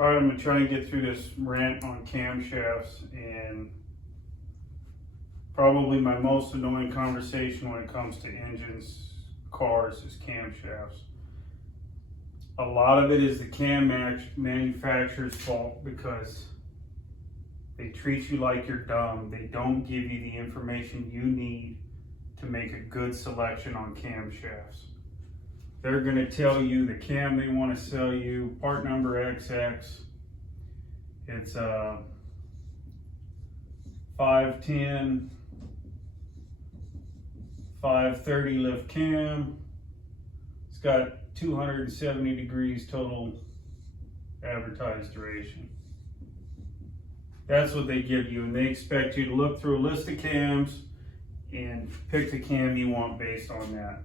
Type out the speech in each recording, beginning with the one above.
All right, I'm gonna try and get through this rant on camshafts, and probably my most annoying conversation when it comes to engines, cars, is camshafts. A lot of it is the manufacturer's fault because they treat you like you're dumb. They don't give you the information you need to make a good selection on camshafts. They're going to tell you the cam they want to sell you, part number XX. It's a 510, 530 lift cam. It's got 270 degrees total advertised duration. That's what they give you, and they expect you to look through a list of cams and pick the cam you want based on that.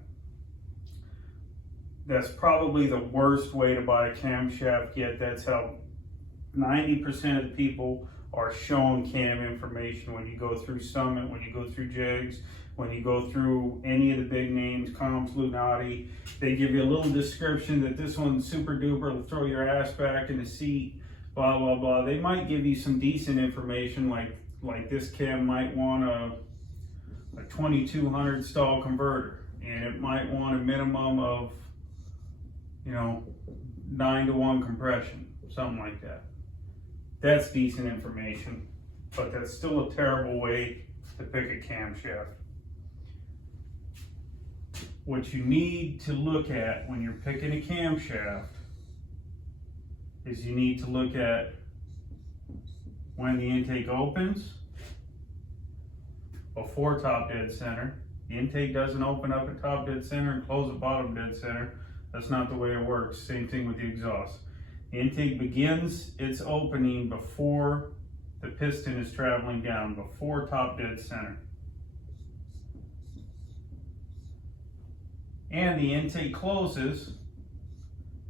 That's probably the worst way to buy a camshaft yet. That's how 90% of the people are shown cam information when you go through Summit, when you go through Jegs, when you go through any of the big names, Comps, Lunati. They give you a little description that this one's super duper, it'll throw your ass back in the seat, blah, blah, blah. They might give you some decent information like this cam might want a 2200 stall converter, and it might want a minimum of 9-to-1 compression, something like that. That's decent information, but that's still a terrible way to pick a camshaft. What you need to look at when you're picking a camshaft is you need to look at when the intake opens before top dead center. The intake doesn't open up at top dead center and close at bottom dead center. That's not the way it works. Same thing with the exhaust. The intake begins its opening before the piston is traveling down, before top dead center. And the intake closes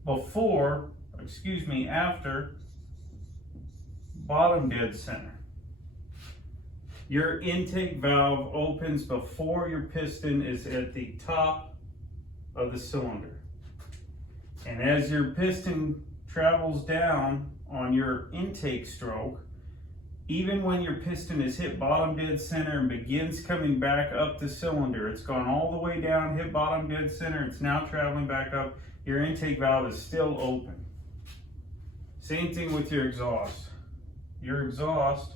after bottom dead center. Your intake valve opens before your piston is at the top of the cylinder. And as your piston travels down on your intake stroke, even when your piston is hit bottom dead center and begins coming back up the cylinder, it's gone all the way down, hit bottom dead center, it's now traveling back up, your intake valve is still open. Same thing with your exhaust. Your exhaust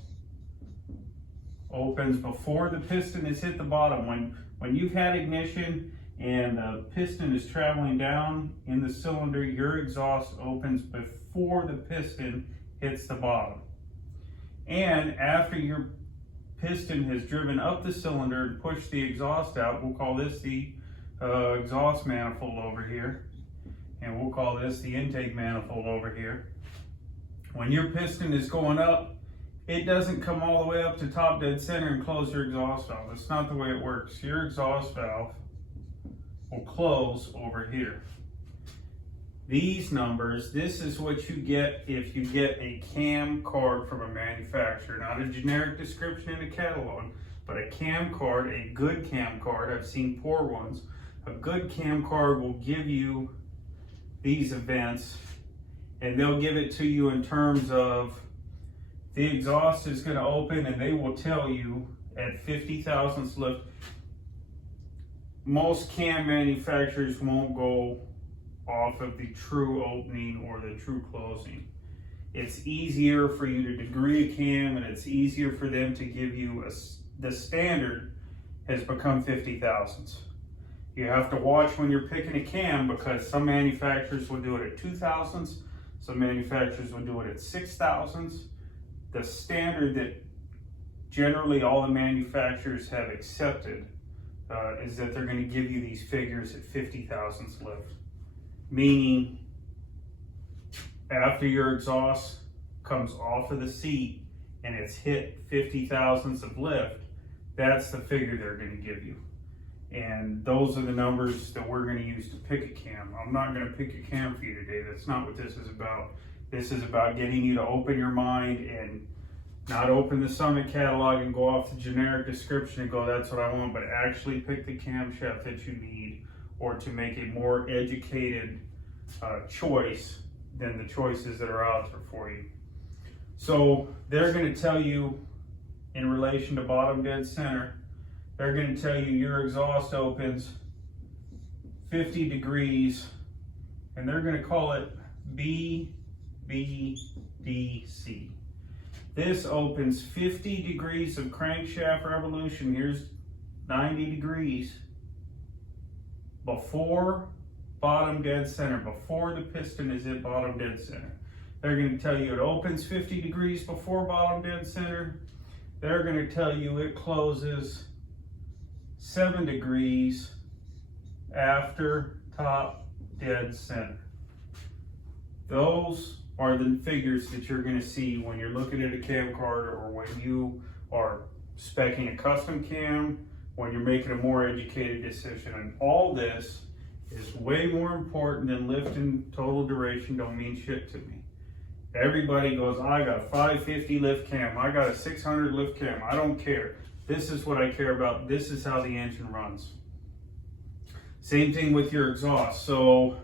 opens before the piston has hit the bottom. When you've had ignition and the piston is traveling down in the cylinder, your exhaust opens before the piston hits the bottom. And after your piston has driven up the cylinder and pushed the exhaust out, we'll call this the exhaust manifold over here, and we'll call this the intake manifold over here. When your piston is going up, it doesn't come all the way up to top dead center and close your exhaust valve. That's not the way it works. Your exhaust valve will close over here. These numbers, this is what you get if you get a cam card from a manufacturer, not a generic description in a catalog, but a cam card, a good cam card. I've seen poor ones. A good cam card will give you these events, and they'll give it to you in terms of the exhaust is going to open, and they will tell you at 50 thousandths lift. Most cam manufacturers won't go off of the true opening or the true closing. It's easier for you to degree a cam, and it's easier for them to give you the standard has become 50 thousandths. You have to watch when you're picking a cam, because some manufacturers will do it at 2 thousandths, some manufacturers will do it at 6 thousandths. The standard that generally all the manufacturers have accepted is that they're going to give you these figures at 50 thousandths lift. Meaning, after your exhaust comes off of the seat and it's hit 50 thousandths of lift, that's the figure they're going to give you. And those are the numbers that we're going to use to pick a cam. I'm not going to pick a cam for you today. That's not what this is about. This is about getting you to open your mind and not open the Summit catalog and go off the generic description and go, that's what I want, but actually pick the camshaft that you need, or to make a more educated choice than the choices that are out there for you. So they're going to tell you in relation to bottom dead center, they're going to tell you your exhaust opens 50 degrees, and they're going to call it B, B, D, C. This opens 50 degrees of crankshaft revolution. Here's 90 degrees before bottom dead center, before the piston is at bottom dead center. They're going to tell you it opens 50 degrees before bottom dead center. They're going to tell you it closes 7 degrees after top dead center. Those are the figures that you're going to see when you're looking at a cam card, or when you are speccing a custom cam, when you're making a more educated decision. And all this is way more important than lift and total duration don't mean shit to me. Everybody goes, I got a 550 lift cam, I got a 600 lift cam, I don't care. This is what I care about. This is how the engine runs. Same thing with your exhaust. So,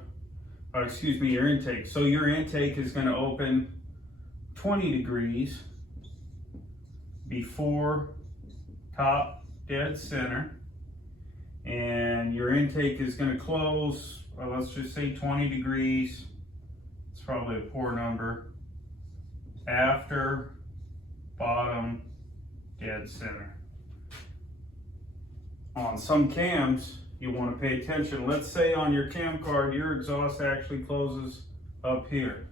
your intake. So your intake is going to open 20 degrees before top dead center. And your intake is going to close, well, let's just say 20 degrees. It's probably a poor number. After bottom dead center. On some cams, you want to pay attention. Let's say on your cam card, your exhaust actually closes up here.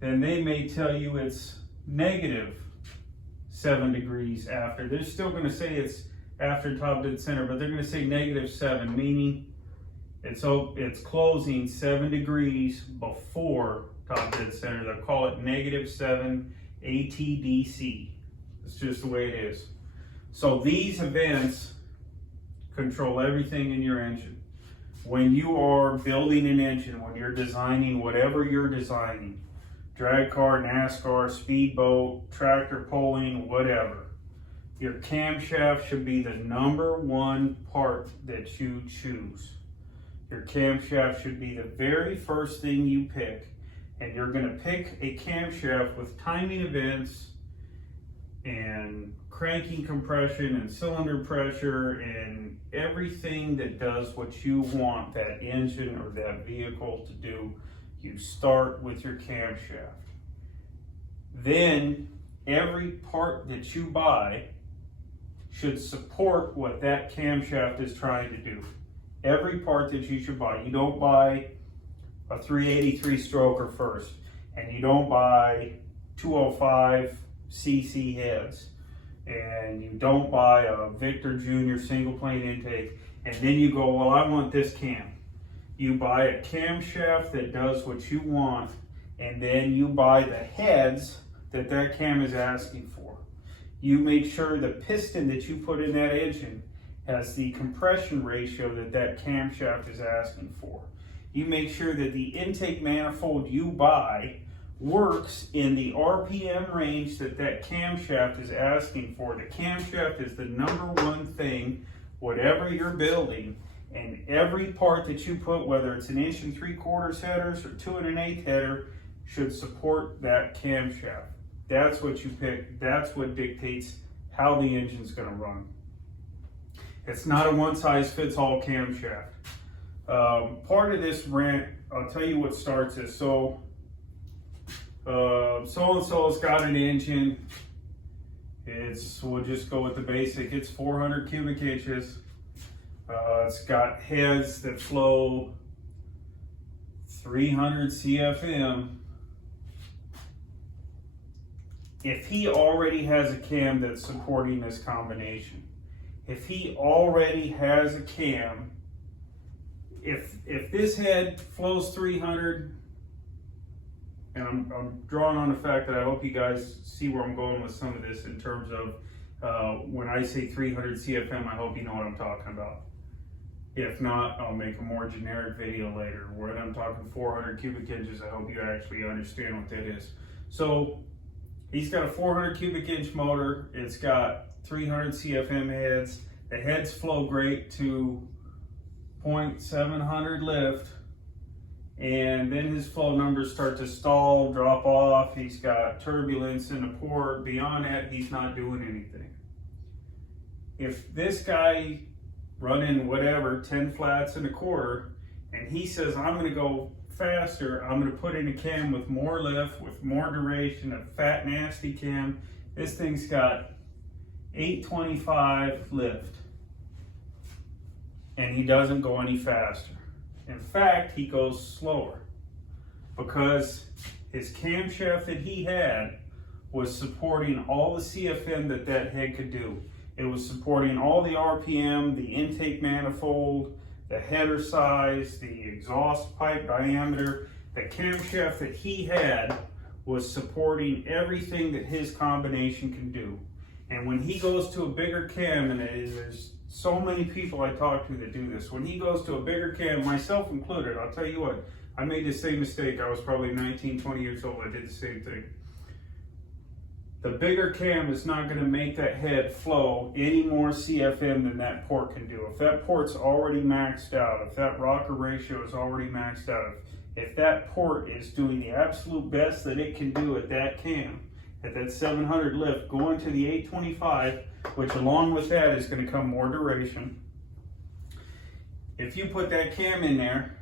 Then they may tell you it's negative 7 degrees after. They're still going to say it's after top dead center, but they're going to say negative 7, meaning it's closing 7 degrees before top dead center. They'll call it negative 7 ATDC. It's just the way it is. So these events control everything in your engine. When you are building an engine, when you're designing whatever you're designing, drag car, NASCAR, speedboat, tractor pulling, whatever, your camshaft should be the #1 part that you choose. Your camshaft should be the very first thing you pick. And you're going to pick a camshaft with timing events and cranking compression and cylinder pressure and everything that does what you want that engine or that vehicle to do. You start with your camshaft. Then every part that you buy should support what that camshaft is trying to do. Every part that you should buy. You don't buy a 383 stroker first, and you don't buy 205 cc heads, and you don't buy a Victor Jr. single plane intake, and then you go, well, I want this cam. You buy a camshaft that does what you want, and then you buy the heads that that cam is asking for. You make sure the piston that you put in that engine has the compression ratio that that camshaft is asking for. You make sure that the intake manifold you buy works in the RPM range that that camshaft is asking for. The camshaft is the #1 thing, whatever you're building, and every part that you put, whether it's an 1 3/4 headers or 2 1/8 header, should support that camshaft. That's what you pick. That's what dictates how the engine's going to run. It's not a one-size-fits-all camshaft. Part of this rant, I'll tell you what starts this. So and-so's got an engine. We'll just go with the basic. It's 400 cubic inches. It's got heads that flow 300 CFM. If he already has a cam that's supporting this combination, if he already has a cam, if this head flows 300, and I'm drawing on the fact that I hope you guys see where I'm going with some of this in terms of when I say 300 CFM, I hope you know what I'm talking about. If not, I'll make a more generic video later. When I'm talking 400 cubic inches, I hope you actually understand what that is. So he's got a 400 cubic inch motor. It's got 300 CFM heads. The heads flow great to 0.700 lift, and then his flow numbers start to stall, drop off. He's got turbulence in the port. Beyond that, he's not doing anything. If this guy running whatever, 10 flats and a quarter, and he says, I'm going to go faster, I'm going to put in a cam with more lift, with more duration, a fat, nasty cam. This thing's got 825 lift, and he doesn't go any faster. In fact, he goes slower because his camshaft that he had was supporting all the CFM that head could do. It was supporting all the RPM, the intake manifold, the header size, the exhaust pipe diameter. The camshaft that he had was supporting everything that his combination can do. And when he goes to a bigger cam, and there's so many people I talk to that do this, when he goes to a bigger cam, myself included, I'll tell you what, I made the same mistake. I was probably 19, 20 years old. I did the same thing. The bigger cam is not going to make that head flow any more CFM than that port can do. If that port's already maxed out, if that rocker ratio is already maxed out, if that port is doing the absolute best that it can do at that cam, at that 700 lift, going to the 825, which along with that is going to come more duration. If you put that cam in there,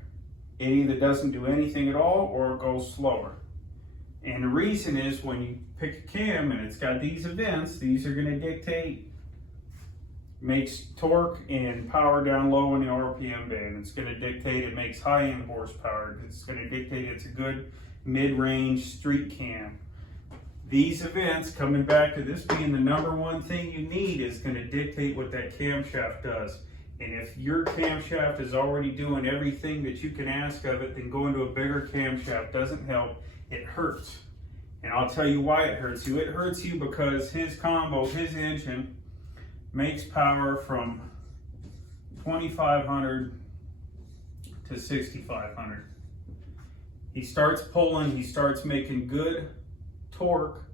it either doesn't do anything at all or it goes slower. And the reason is when you pick a cam and it's got these events, these are going to dictate, makes torque and power down low in the RPM band. It's going to dictate it makes high end horsepower. It's going to dictate it's a good mid-range street cam. These events, coming back to this being the number one thing you need, is going to dictate what that camshaft does. And if your camshaft is already doing everything that you can ask of it, then going to a bigger camshaft doesn't help. It hurts. And I'll tell you why it hurts you. It hurts you because his combo, his engine, makes power from 2,500 to 6,500. He starts pulling, he starts making good torque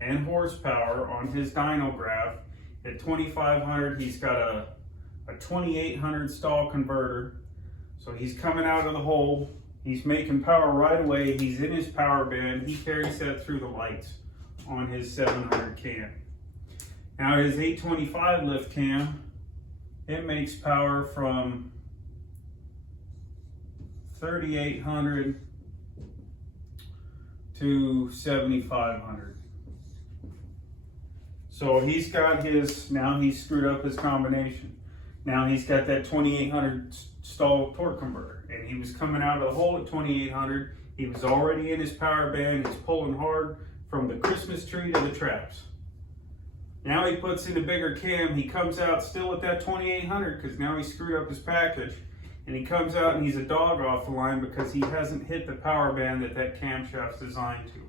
and horsepower on his dyno graph. At 2,500, he's got a 2,800 stall converter. So he's coming out of the hole. He's making power right away. He's in his power band. He carries that through the lights on his 700 cam. Now his 825 lift cam, it makes power from 3,800 to 7,500. So he's got his, now he's screwed up his combination. Now he's got that 2,800 stall torque converter, and he was coming out of the hole at 2,800. He was already in his power band. He's pulling hard from the Christmas tree to the traps. Now he puts in a bigger cam. He comes out still at that 2,800 because now he screwed up his package, and he comes out and he's a dog off the line because he hasn't hit the power band that camshaft's designed to.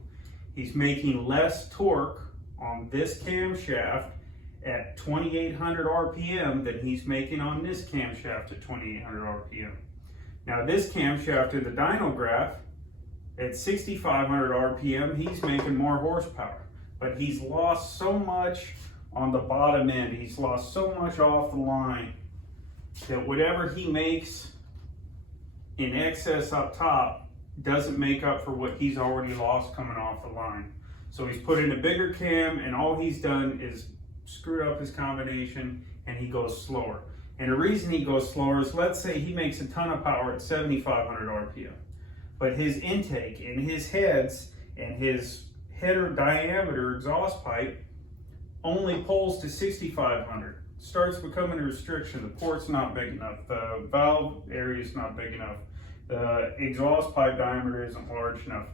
He's making less torque on this camshaft at 2,800 RPM than he's making on this camshaft at 2,800 RPM. Now this camshaft in the dyno graph at 6,500 RPM, he's making more horsepower, but he's lost so much on the bottom end. He's lost so much off the line that whatever he makes in excess up top doesn't make up for what he's already lost coming off the line. So he's put in a bigger cam, and all he's done is screwed up his combination, and he goes slower. And the reason he goes slower is, let's say he makes a ton of power at 7,500 RPM, but his intake and his heads and his header diameter exhaust pipe only pulls to 6,500. Starts becoming a restriction. The port's not big enough. The valve area is not big enough. The exhaust pipe diameter isn't large enough.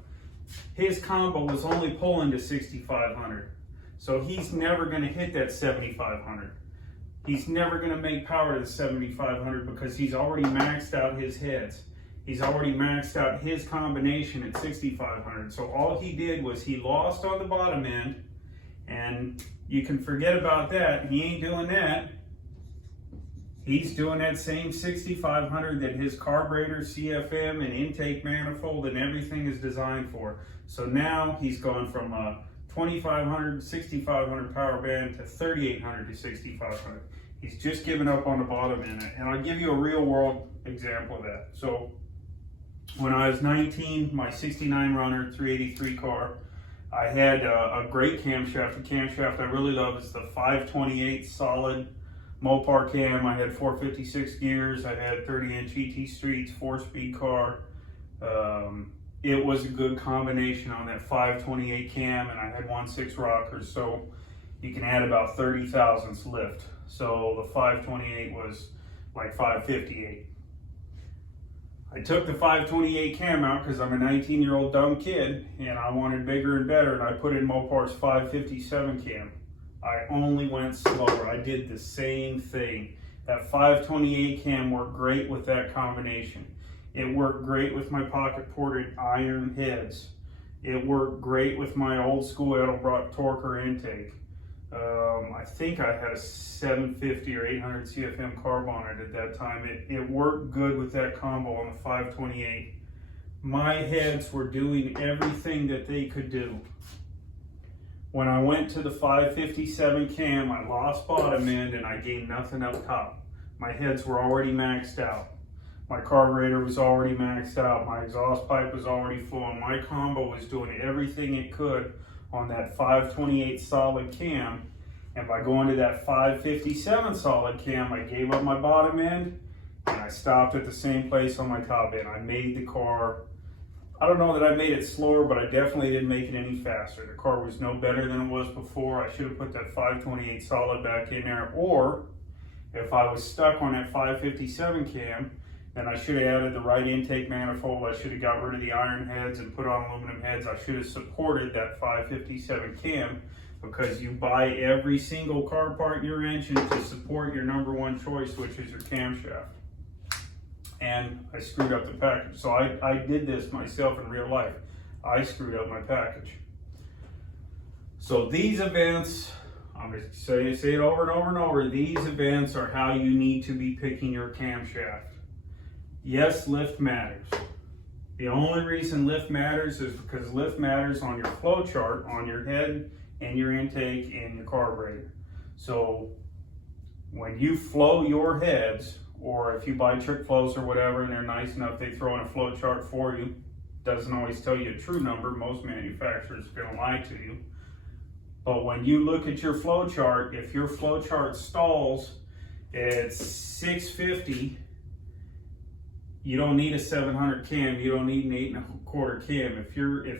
His combo was only pulling to 6,500. So he's never going to hit that 7,500. He's never going to make power to the 7,500 because he's already maxed out his heads. He's already maxed out his combination at 6,500. So all he did was he lost on the bottom end, and you can forget about that. He ain't doing that. He's doing that same 6,500 that his carburetor, CFM, and intake manifold and everything is designed for. So now he's gone from a 2,500, 6,500 power band to 3,800 to 6,500. He's just given up on the bottom end. And I'll give you a real world example of that. So When I was 19, my 69 runner 383 car, I had a great camshaft. The camshaft I really love is the 528 solid Mopar cam. I had 456 gears. I had 30-inch ET Streets, 4-speed car. It was a good combination on that 528 cam, and I had 1.6 rockers, so you can add about 30 thousandths lift. So the 528 was like 558. I took the 528 cam out because I'm a 19-year-old dumb kid and I wanted bigger and better, and I put in Mopar's 557 cam. I only went slower. I did the same thing. That 528 cam worked great with that combination. It worked great with my pocket ported iron heads. It worked great with my old school Edelbrock torquer intake. I think I had a 750 or 800 CFM carb on it at that time. It worked good with that combo on the 528. My heads were doing everything that they could do. When I went to the 557 cam, I lost bottom end and I gained nothing up top. My heads were already maxed out. My carburetor was already maxed out. My exhaust pipe was already flowing. My combo was doing everything it could on that 528 solid cam, and by going to that 557 solid cam, I gave up my bottom end and I stopped at the same place on my top end. I made the car, I don't know that I made it slower, but I definitely didn't make it any faster. The car was no better than it was before. I should have put that 528 solid back in there, or if I was stuck on that 557 cam, then I should have added the right intake manifold. I should have got rid of the iron heads and put on aluminum heads. I should have supported that 557 cam, because you buy every single car part in your engine to support your number one choice, which is your camshaft. And I screwed up the package. So I did this myself in real life. I screwed up my package. So these events, I'm going to say it over and over and over, these events are how you need to be picking your camshaft. Yes, lift matters. The only reason lift matters is because lift matters on your flow chart, on your head and your intake and your carburetor. So when you flow your heads, or if you buy trick flows or whatever and they're nice enough, they throw in a flow chart for you. Doesn't always tell you a true number. Most manufacturers are going to lie to you. But when you look at your flow chart, if your flow chart stalls at 650, you don't need a 700 cam. You don't need an 8 1/4 cam. If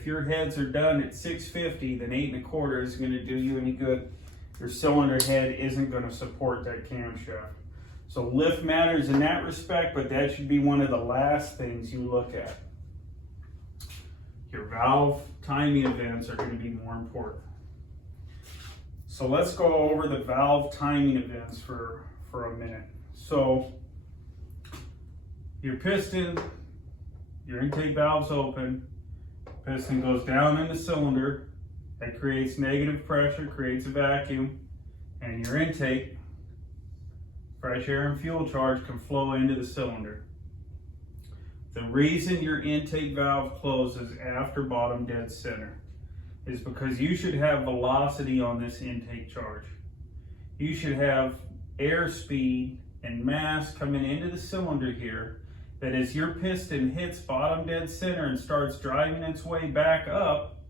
your heads are done at 650, then 8 1/4 isn't going to do you any good. Your cylinder head isn't going to support that camshaft. So lift matters in that respect, but that should be one of the last things you look at. Your valve timing events are going to be more important. So let's go over the valve timing events for a minute. So your piston, your intake valve's open, piston goes down in the cylinder, that creates negative pressure, creates a vacuum, and your intake, fresh air and fuel charge, can flow into the cylinder. The reason your intake valve closes after bottom dead center is because you should have velocity on this intake charge. You should have airspeed and mass coming into the cylinder here, that as your piston hits bottom dead center and starts driving its way back up,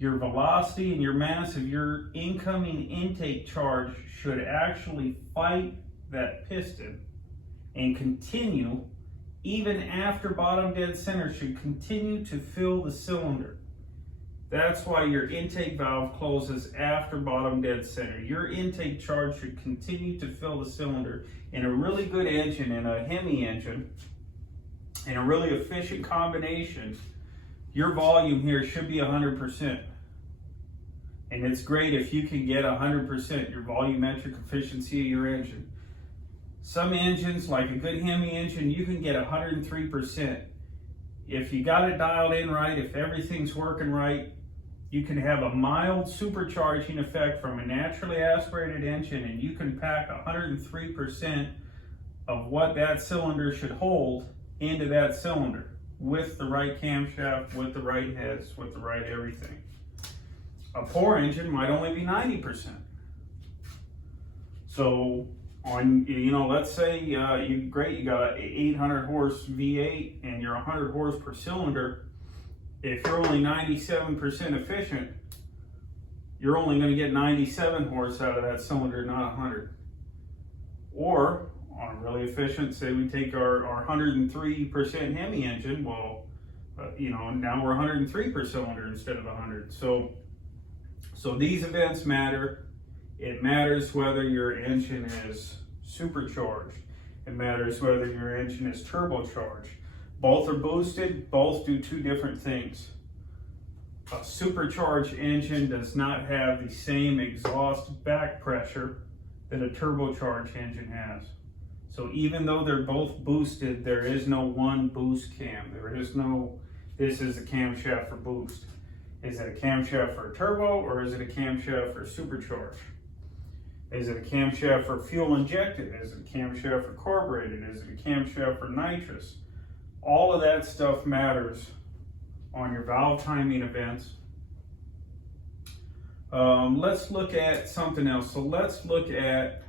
your velocity and your mass of your incoming intake charge should actually fight that piston and continue, even after bottom dead center, should continue to fill the cylinder. That's why your intake valve closes after bottom dead center. Your intake charge should continue to fill the cylinder. In a really good engine, in a Hemi engine, in a really efficient combination, your volume here should be 100%. And it's great if you can get 100%, your volumetric efficiency of your engine. Some engines, like a good Hemi engine, you can get 103%. If you got it dialed in right, if everything's working right, you can have a mild supercharging effect from a naturally aspirated engine, and you can pack 103% of what that cylinder should hold into that cylinder with the right camshaft, with the right heads, with the right everything. A poor engine might only be 90%. So on, you know, let's say you got an 800 horse V8 and you're 100 horse per cylinder. If you're only 97% efficient, you're only going to get 97 horse out of that cylinder, not 100. Or on a really efficient, say we take our 103% Hemi engine, well, you know, now we're 103 per cylinder instead of 100. So these events matter. It matters whether your engine is supercharged. It matters whether your engine is turbocharged. Both are boosted, both do two different things. A supercharged engine does not have the same exhaust back pressure that a turbocharged engine has. So even though they're both boosted, there is no one boost cam. There is no, this is a camshaft for boost. Is it a camshaft for a turbo, or is it a camshaft for supercharged? Is it a camshaft for fuel injected? Is it a camshaft for carbureted? Is it a camshaft for nitrous? All of that stuff matters on your valve timing events. Let's look at something else. So let's look at,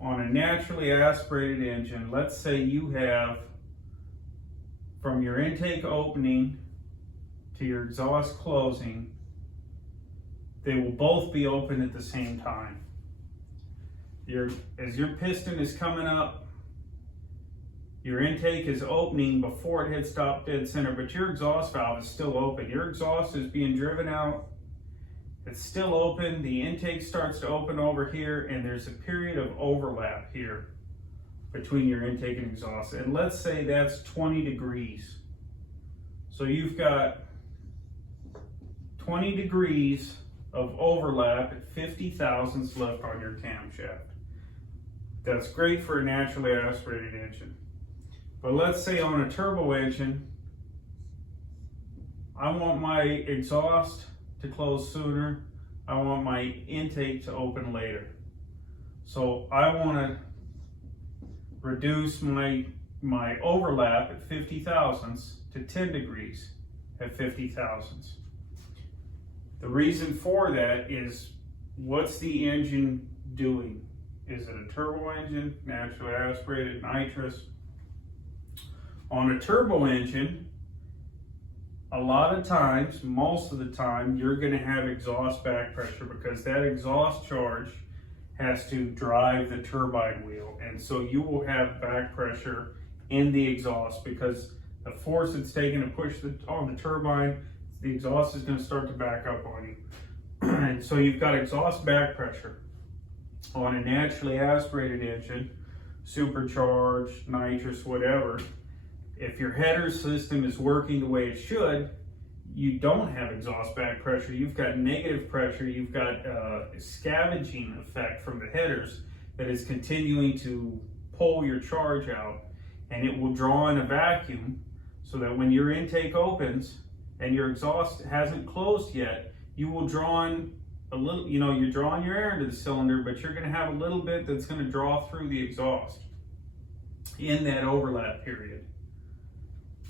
on a naturally aspirated engine, let's say you have, from your intake opening to your exhaust closing, they will both be open at the same time. As your piston is coming up, your intake is opening before it hits stop dead center, but your exhaust valve is still open. Your exhaust is being driven out. It's still open. The intake starts to open over here, and there's a period of overlap here between your intake and exhaust. And let's say that's 20 degrees. So you've got 20 degrees of overlap at 50 thousandths left on your camshaft. That's great for a naturally aspirated engine. But let's say on a turbo engine, I want my exhaust to close sooner. I want my intake to open later. So I want to reduce my overlap at 50 thousandths to 10 degrees at 50 thousandths. The reason for that is, what's the engine doing? Is it a turbo engine, naturally aspirated, nitrous? On a turbo engine, a lot of times, most of the time, you're going to have exhaust back pressure, because that exhaust charge has to drive the turbine wheel. And so you will have back pressure in the exhaust, because the force it's taking to push on the turbine, the exhaust is going to start to back up on you. And so you've got exhaust back pressure. On a naturally aspirated engine, supercharged, nitrous, whatever, if your header system is working the way it should, you don't have exhaust back pressure. You've got negative pressure. You've got a scavenging effect from the headers that is continuing to pull your charge out, and it will draw in a vacuum, so that when your intake opens and your exhaust hasn't closed yet, you will draw in a little, you know, you're drawing your air into the cylinder, but you're going to have a little bit that's going to draw through the exhaust in that overlap period.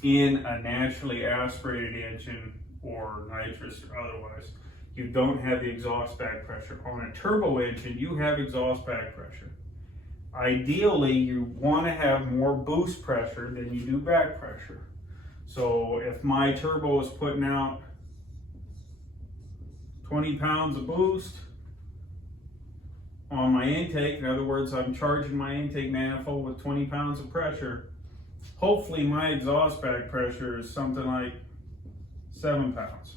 In a naturally aspirated engine, or nitrous or otherwise, you don't have the exhaust back pressure. On a turbo engine, you have exhaust back pressure. Ideally, you want to have more boost pressure than you do back pressure. So if my turbo is putting out 20 pounds of boost on my intake, in other words, I'm charging my intake manifold with 20 pounds of pressure, hopefully my exhaust back pressure is something like 7 pounds.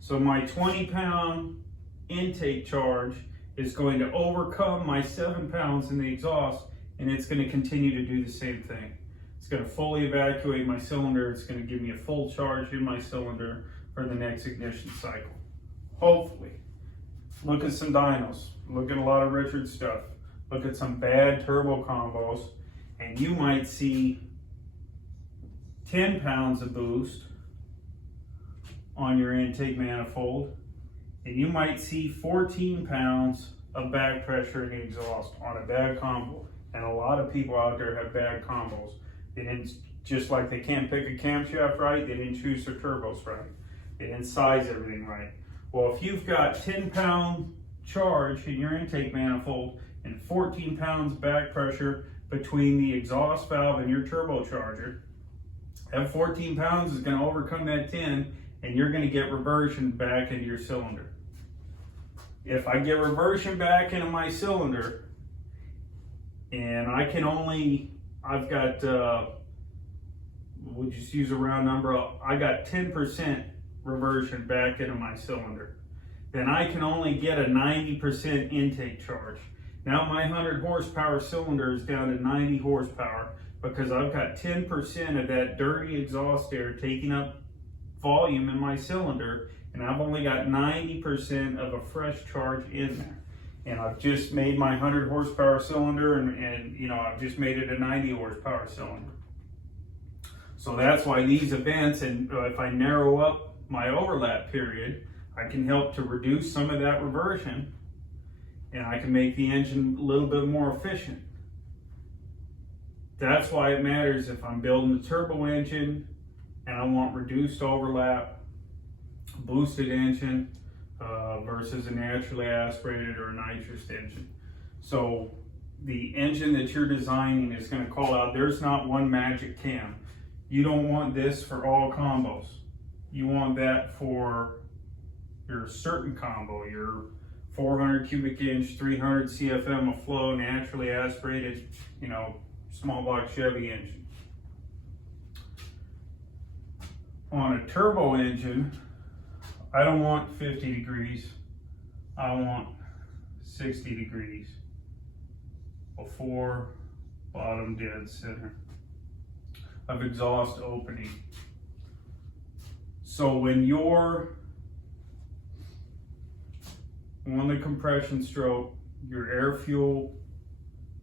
So my 20-pound intake charge is going to overcome my 7 pounds in the exhaust, and it's going to continue to do the same thing. It's going to fully evacuate my cylinder. It's going to give me a full charge in my cylinder for the next ignition cycle. Hopefully. Look at some dynos. Look at a lot of Richard stuff. Look at some bad turbo combos, and you might see 10 pounds of boost on your intake manifold, and you might see 14 pounds of back pressure in the exhaust on a bad combo. And a lot of people out there have bad combos. They didn't, just like they can't pick a camshaft right, they didn't choose their turbos right. They didn't size everything right. Well, if you've got 10-pound charge in your intake manifold and and 14 pounds back pressure between the exhaust valve and your turbocharger. That 14 pounds is going to overcome that 10, and you're going to get reversion back into your cylinder. If I get reversion back into my cylinder, and I've got, we'll just use a round number, I got 10% reversion back into my cylinder, then I can only get a 90% intake charge. Now my 100 horsepower cylinder is down to 90 horsepower because I've got 10% of that dirty exhaust air taking up volume in my cylinder, and I've only got 90% of a fresh charge in there. And I've just made my 100 horsepower cylinder and you know, I've just made it a 90 horsepower cylinder. So that's why these events, and if I narrow up my overlap period, I can help to reduce some of that reversion, and I can make the engine a little bit more efficient. That's why it matters if I'm building a turbo engine and I want reduced overlap, boosted engine versus a naturally aspirated or a nitrous engine. So the engine that you're designing is going to call out, there's not one magic cam. You don't want this for all combos. You want that for your certain combo, your 400 cubic inch, 300 CFM of flow, naturally aspirated, you know, small block Chevy engine. On a turbo engine, I don't want 50 degrees, I want 60 degrees before bottom dead center of exhaust opening. So when you're on the compression stroke, your air fuel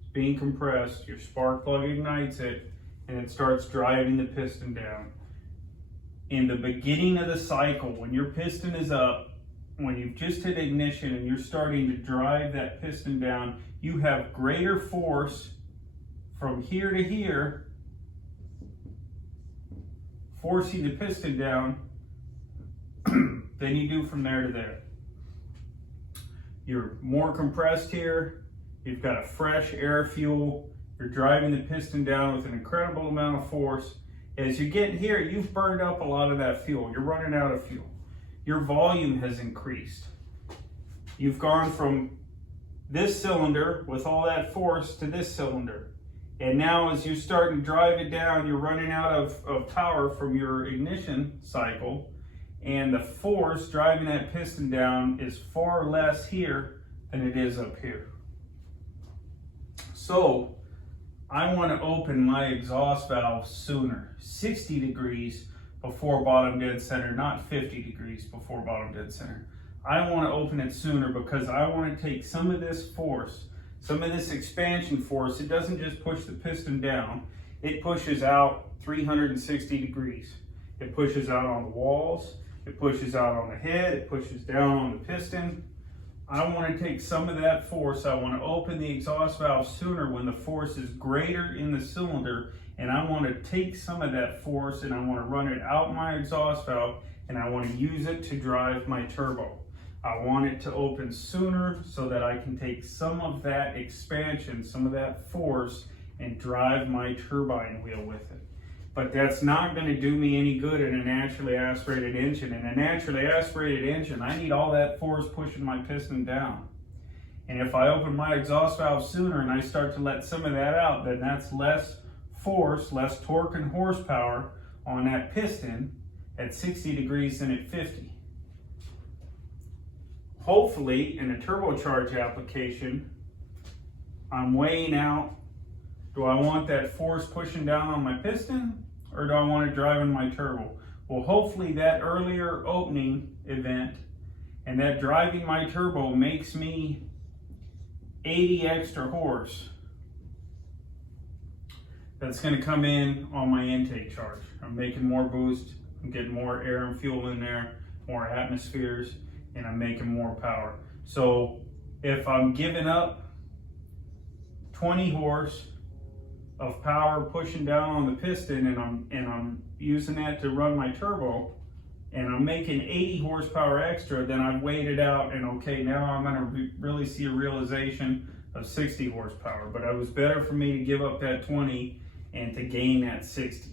is being compressed, your spark plug ignites it, and it starts driving the piston down. In the beginning of the cycle, when your piston is up, when you've just hit ignition and you're starting to drive that piston down, you have greater force from here to here, forcing the piston down, than you do from there to there. You're more compressed here, you've got a fresh air fuel, you're driving the piston down with an incredible amount of force. As you get here, you've burned up a lot of that fuel, you're running out of fuel. Your volume has increased. You've gone from this cylinder with all that force to this cylinder. And now as you start to drive it down, you're running out of power from your ignition cycle, and the force driving that piston down is far less here than it is up here. So I want to open my exhaust valve sooner, 60 degrees before bottom dead center, not 50 degrees before bottom dead center. I want to open it sooner because I want to take some of this force, some of this expansion force. It doesn't just push the piston down, it pushes out 360 degrees. It pushes out on the walls, it pushes out on the head, it pushes down on the piston. I want to take some of that force, I want to open the exhaust valve sooner when the force is greater in the cylinder, and I want to take some of that force and I want to run it out my exhaust valve, and I want to use it to drive my turbo. I want it to open sooner so that I can take some of that expansion, some of that force, and drive my turbine wheel with it. But that's not going to do me any good in a naturally aspirated engine. In a naturally aspirated engine, I need all that force pushing my piston down. And if I open my exhaust valve sooner and I start to let some of that out, then that's less force, less torque and horsepower on that piston at 60 degrees than at 50. Hopefully, in a turbocharge application, I'm weighing out, do I want that force pushing down on my piston, or do I want it driving my turbo? Well, hopefully that earlier opening event and that driving my turbo makes me 80 extra horse. That's going to come in on my intake charge. I'm making more boost, I'm getting more air and fuel in there, more atmospheres, and I'm making more power. So if I'm giving up 20 horse of power pushing down on the piston, and I'm using that to run my turbo, and I'm making 80 horsepower extra, then I've weighed it out, and okay, now I'm going to really see a realization of 60 horsepower, but it was better for me to give up that 20 and to gain that 60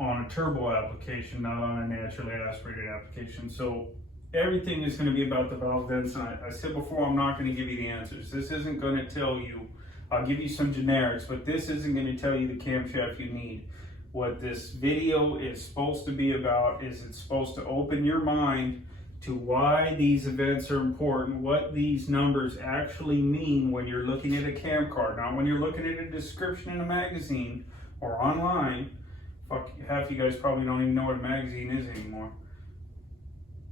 on a turbo application, not on a naturally aspirated application. So everything is going to be about the valve vents, and I said before, I'm not going to give you the answers. This isn't going to tell you, I'll give you some generics, but this isn't going to tell you the camshaft you need. What this video is supposed to be about is it's supposed to open your mind to why these events are important, what these numbers actually mean when you're looking at a cam card, not when you're looking at a description in a magazine or online. Fuck, half you guys probably don't even know what a magazine is anymore.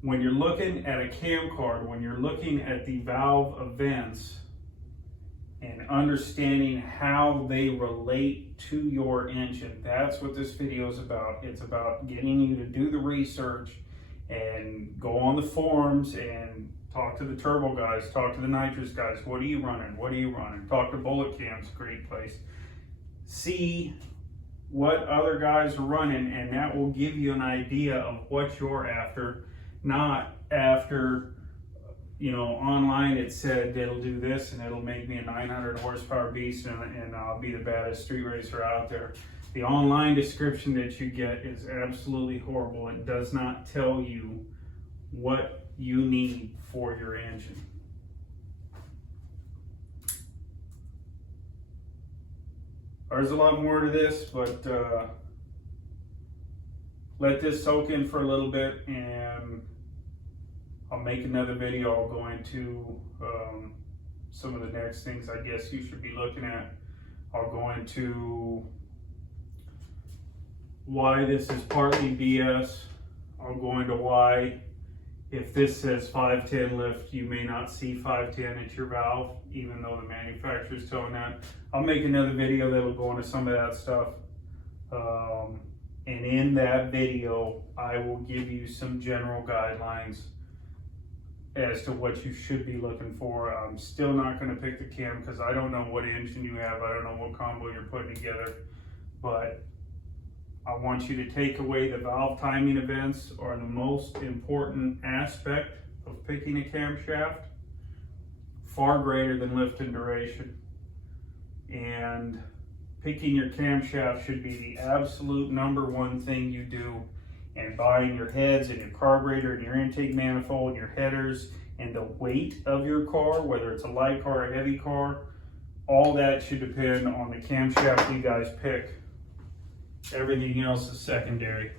When you're looking at a cam card, when you're looking at the valve events and understanding how they relate to your engine, that's what this video is about. It's about getting you to do the research and go on the forums and talk to the turbo guys, talk to the nitrous guys. What are you running? What are you running? Talk to Bullet Cam's a great place. See what other guys are running, and that will give you an idea of what you're after. Not after, you know, online it said it'll do this and it'll make me a 900 horsepower beast and I'll be the baddest street racer out there. The online description that you get is absolutely horrible. It does not tell you what you need for your engine. There's a lot more to this, but let this soak in for a little bit, and I'll make another video. I'll go into some of the next things I guess you should be looking at. I'll go into why this is partly BS. I'll go into why, if this says 510 lift, you may not see 510 at your valve, even though the manufacturer's telling that. I'll make another video that'll go into some of that stuff. And in that video, I will give you some general guidelines as to what you should be looking for. I'm still not going to pick the cam because I don't know what engine you have. I don't know what combo you're putting together. But I want you to take away the valve timing events are the most important aspect of picking a camshaft, far greater than lift and duration. And picking your camshaft should be the absolute #1 thing you do. And buying your heads and your carburetor and your intake manifold and your headers and the weight of your car, whether it's a light car or a heavy car, all that should depend on the camshaft you guys pick. Everything else is secondary.